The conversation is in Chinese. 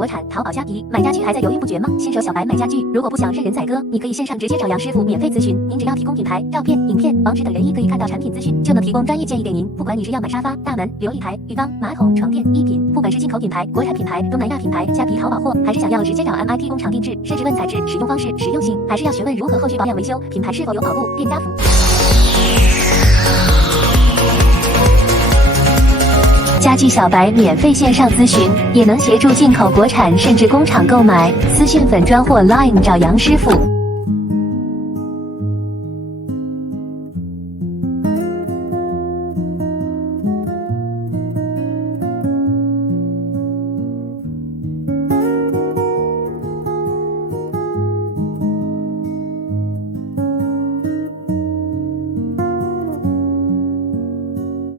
国产淘宝虾皮。买家具还在犹豫不决吗？新手小白买家具，如果不想任人宰割，你可以线上直接找杨师傅免费咨询。您只要提供品牌、照片、影片、网址等人一可以看到产品资讯，就能提供专业建议给您。不管你是要买沙发、大门、琉璃台、浴缸、马桶、床垫、衣品，不管是进口品牌、国产品牌、东南亚品牌、虾皮淘宝货，还是想要直接找 MIP 工厂定制，甚至问材质、使用方式、实用性，还是要询问如何后续保养维修，品牌是否有保护，店家服。家具小白免费线上咨询，也能协助进口国产甚至工厂购买。私讯粉专或 Line 找杨师傅。